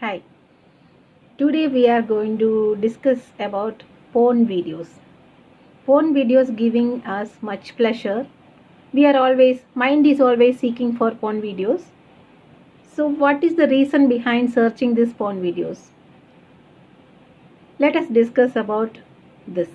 Hi, today we are going to discuss about porn videos. Porn videos giving us much pleasure. Mind is always seeking for porn videos. So what is the reason behind searching these porn videos? Let us discuss about this.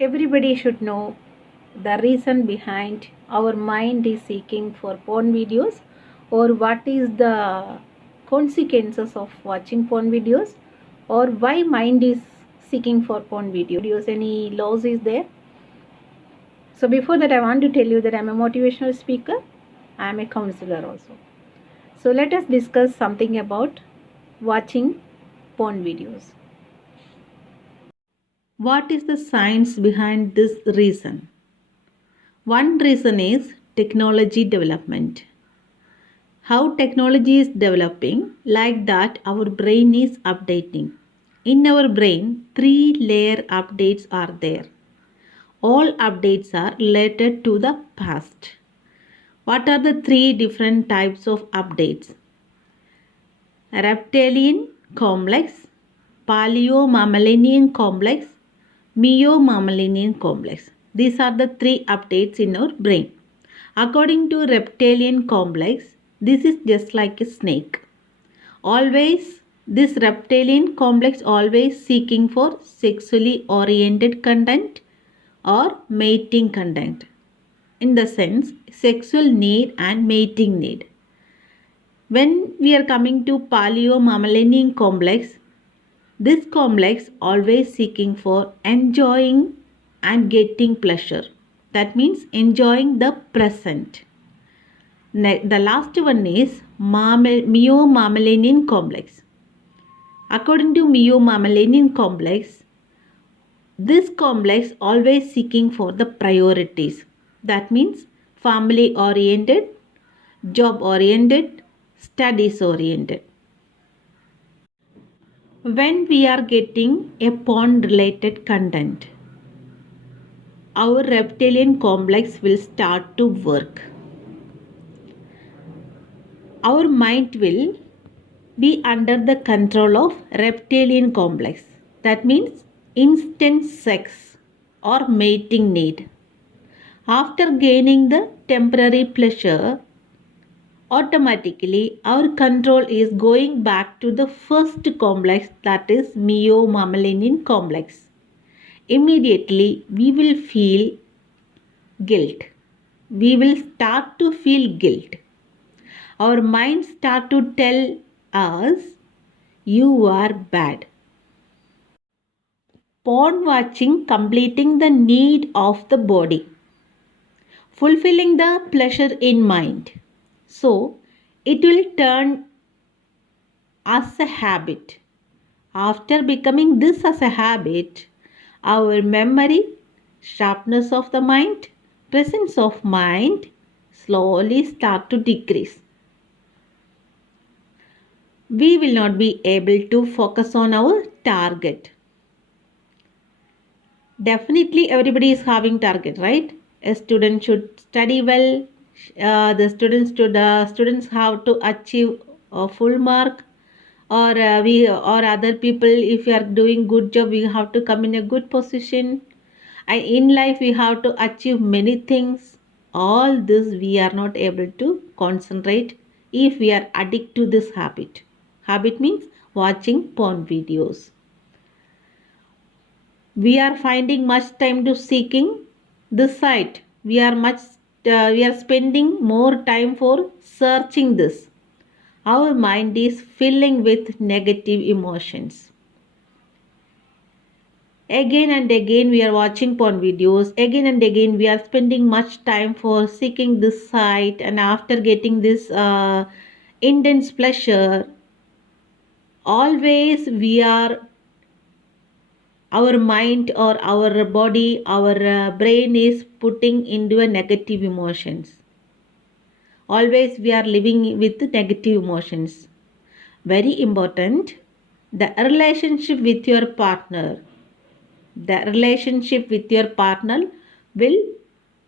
Everybody should know the reason behind our mind is seeking for porn videos, or what is the consequences of watching porn videos, or why mind is seeking for porn videos. Any laws is there? So before that, I want to tell you that I'm a motivational speaker. I'm a counselor also. So let us discuss something about watching porn videos. What is the science behind this reason? One reason is technology development. How technology is developing, like that our brain is updating. In our brain, three layer updates are there. All updates are related to the past. What are the three different types of updates? Reptilian complex, paleo-mammalian complex, meo-mammalian complex. These are the three updates in our brain. According to reptilian complex, this is just like a snake. This reptilian complex always seeking for sexually oriented content or mating content. In the sense, sexual need and mating need. When we are coming to paleo-mammalian complex, this complex always seeking for enjoying and getting pleasure. That means enjoying the present. The last one is meo-mammalian complex. According to meo-mammalian complex, this complex always seeking for the priorities. That means family oriented, job oriented, studies oriented. When we are getting a porn related content, our reptilian complex will start to work. Our mind will be under the control of reptilian complex. That means instant sex or mating need. After gaining the temporary pleasure, automatically our control is going back to the first complex, that is meo-mammalian complex. Immediately we will feel guilt. We will start to feel guilt. Our mind start to tell us you are bad. Porn watching completing the need of the body, fulfilling the pleasure in mind. So it will turn as a habit. After becoming this as a habit, our memory, sharpness of the mind, presence of mind slowly start to decrease. We will not be able to focus on our target. Definitely everybody is having target, right? A student should study well. The students have to achieve a full mark, or we or other people, if we are doing good job, we have to come in a good position. And in life we have to achieve many things. All this we are not able to concentrate if we are addicted to this habit. Habit means watching porn videos. We are finding much time to seeking this site. We are spending more time for searching this. Our mind is filling with negative emotions. Again and again we are watching porn videos. Again and again we are spending much time for seeking this site, and after getting this intense pleasure, always we are, our mind or our body, our brain is putting into a negative emotions. Always we are living with negative emotions. Very important, the relationship with your partner. The relationship with your partner will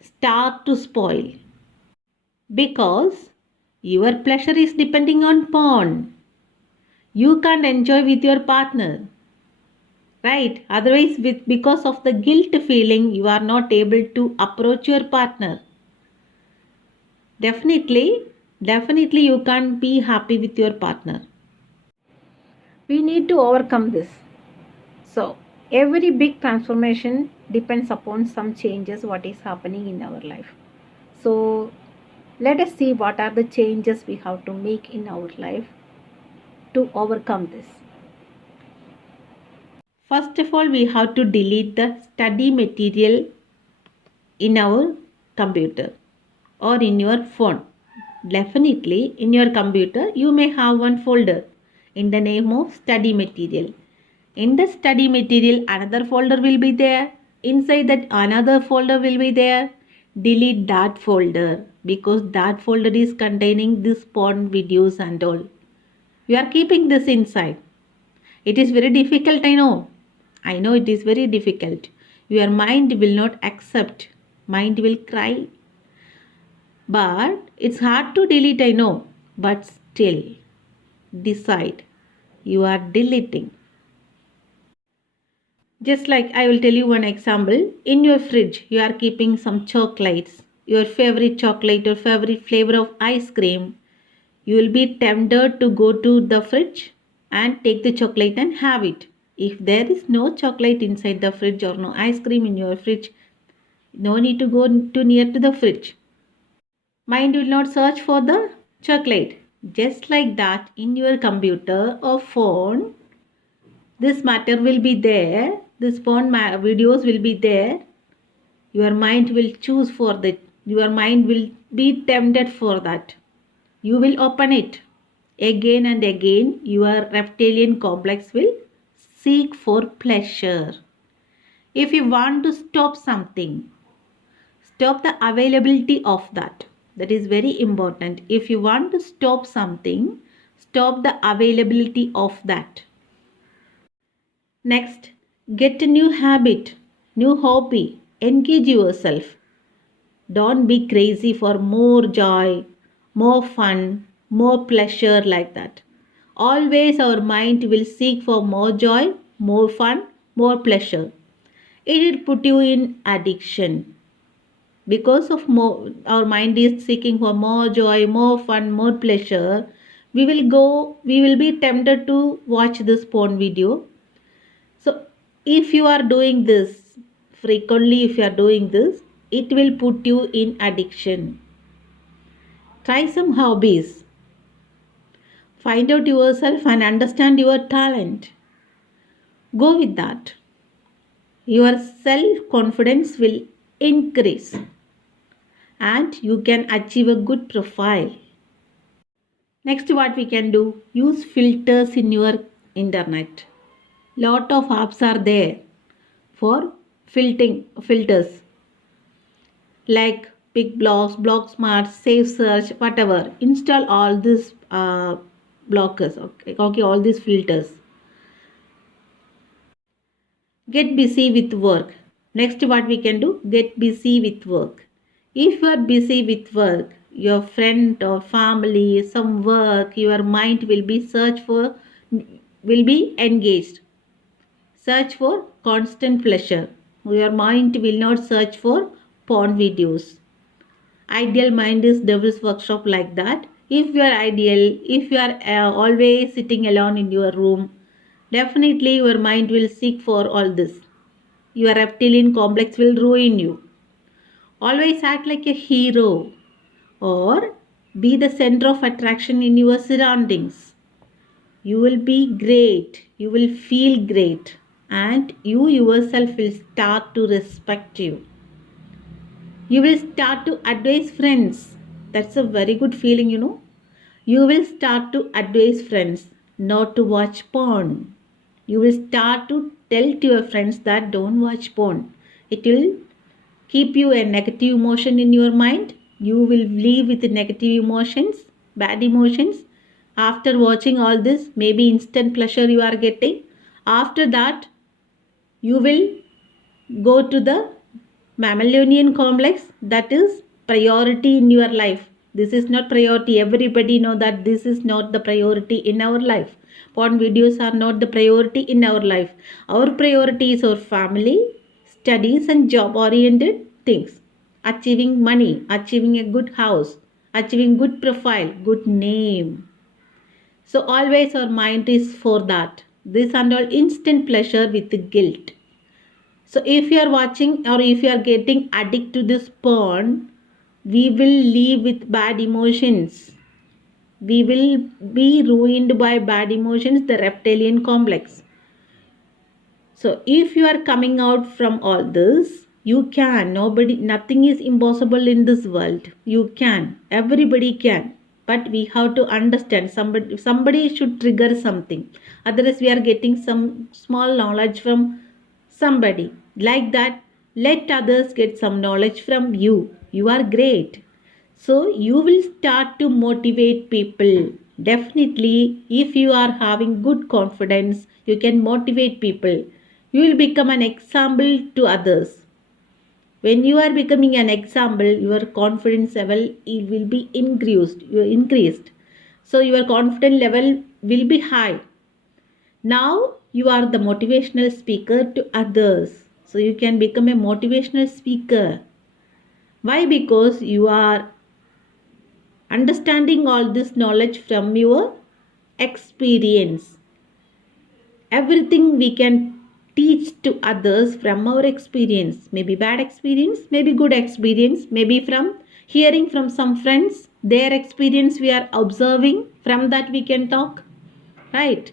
start to spoil, because Your pleasure is depending on porn. You can't enjoy with your partner, right? Otherwise, because of the guilt feeling, you are not able to approach your partner. Definitely, you can't be happy with your partner. We need to overcome this. So, every big transformation depends upon some changes what is happening in our life. So, let us see what are the changes we have to make in our life to overcome this. First of all, we have to delete the study material in our computer or in your phone. Definitely, in your computer, you may have one folder in the name of study material. In the study material, another folder will be there. Inside that, another folder will be there. Delete that folder because that folder is containing this porn videos and all. You are keeping this inside. It is very difficult, I know. I know it is very difficult. Your mind will not accept. Mind will cry. But it's hard to delete, I know. But still, decide. You are deleting. Just like I will tell you one example. In your fridge, you are keeping some chocolates. Your favorite chocolate or favorite flavor of ice cream. You will be tempted to go to the fridge and take the chocolate and have it. If there is no chocolate inside the fridge or no ice cream in your fridge, no need to go too near to the fridge. Mind will not search for the chocolate. Just like that, in your computer or phone, this matter will be there. This porn videos will be there. Your mind will choose for that. Your mind will be tempted for that. You will open it. Again and again, your reptilian complex will seek for pleasure. If you want to stop something, stop the availability of that. That is very important. If you want to stop something, stop the availability of that. Next, get a new habit, new hobby, engage yourself. Don't be crazy for more joy, more fun, more pleasure like that. Always our mind will seek for more joy, more fun, more pleasure. It will put you in addiction because of more, our mind is seeking for more joy, more fun, more pleasure. We will be tempted to watch this porn video. So if you are doing this frequently, if you are doing this, it will put you in addiction. Try some hobbies. Find out yourself and understand your talent. Go with that. Your self confidence will increase and you can achieve a good profile. Next, what we can do, use filters in your internet. Lot of apps are there for filters like PicBlocks, BlockSmart, Safe Search, whatever. Install all these blockers. Okay, all these filters. Get busy with work. Next, what we can do? Get busy with work. If you are busy with work, your friend or family, some work, your mind will be will be engaged. Search for constant pleasure. Your mind will not search for porn videos. Ideal mind is devil's workshop like that. If you are ideal, if you are always sitting alone in your room, definitely your mind will seek for all this. Your reptilian complex will ruin you. Always act like a hero or be the center of attraction in your surroundings. You will be great, you will feel great, and you yourself will start to respect you. You will start to advise friends. That's a very good feeling, you know. You will start to advise friends not to watch porn. You will start to tell to your friends that don't watch porn. It will keep you a negative emotion in your mind. You will live with negative emotions, bad emotions. After watching all this, maybe instant pleasure you are getting. After that, you will go to the mammalian complex, that is priority in your life. This is not priority. Everybody know that this is not the priority in our life. Porn videos are not the priority in our life. Our priority is our family, studies and job oriented things. Achieving money, achieving a good house, achieving good profile, good name. So always our mind is for that. This and all instant pleasure with guilt. So if you are watching or if you are getting addicted to this porn, we will live with bad emotions. We will be ruined by bad emotions, the reptilian complex. So if you are coming out from all this, you can. Nothing is impossible in this world. You can. Everybody can. But we have to understand somebody should trigger something. Otherwise, we are getting some small knowledge from somebody. Like that, let others get some knowledge from you. You are great. So you will start to motivate people. Definitely, if you are having good confidence, you can motivate people. You will become an example to others. When you are becoming an example, your confidence level will be increased. So your confidence level will be high. Now you are the motivational speaker to others. So you can become a motivational speaker. Why? Because you are understanding all this knowledge from your experience. Everything we can teach to others from our experience. Maybe bad experience, maybe good experience, maybe from hearing from some friends, their experience we are observing, from that we can talk, right?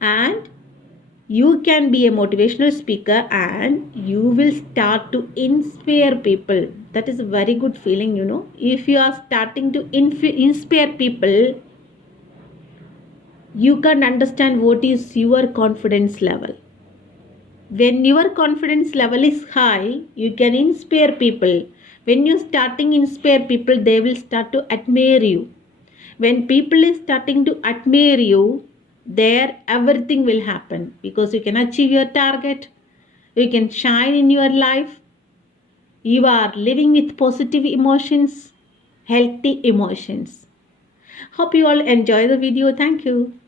And you can be a motivational speaker and you will start to inspire people. That is a very good feeling, you know. If you are starting to inspire people, you can understand what is your confidence level. When your confidence level is high, you can inspire people. When you starting inspire people, they will start to admire you. When people is starting to admire you, there everything will happen because you can achieve your target, you can shine in your life, you are living with positive emotions, healthy emotions. Hope you all enjoy the video. Thank you.